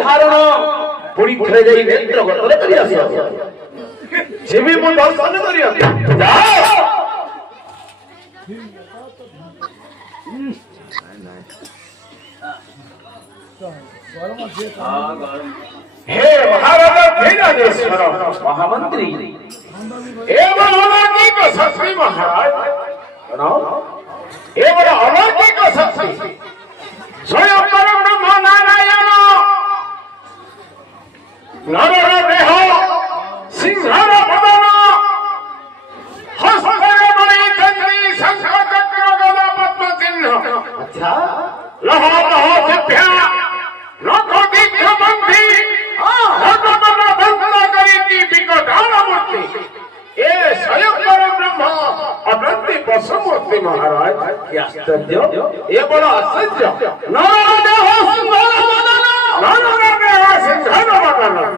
ଧାରଣ ପୁଣି ଥରେ ଯାଇ ନେତ୍ର ଗତରେ କରି ଆସ ଯେବେ ମୁଁ ଦର୍ଶନ କରି ଆସ हे महाराजा धीराजेश्वर महामंत्री एवं अलौकिक शक्ति महाराज एवं अलौकिक शक्ति स्वयं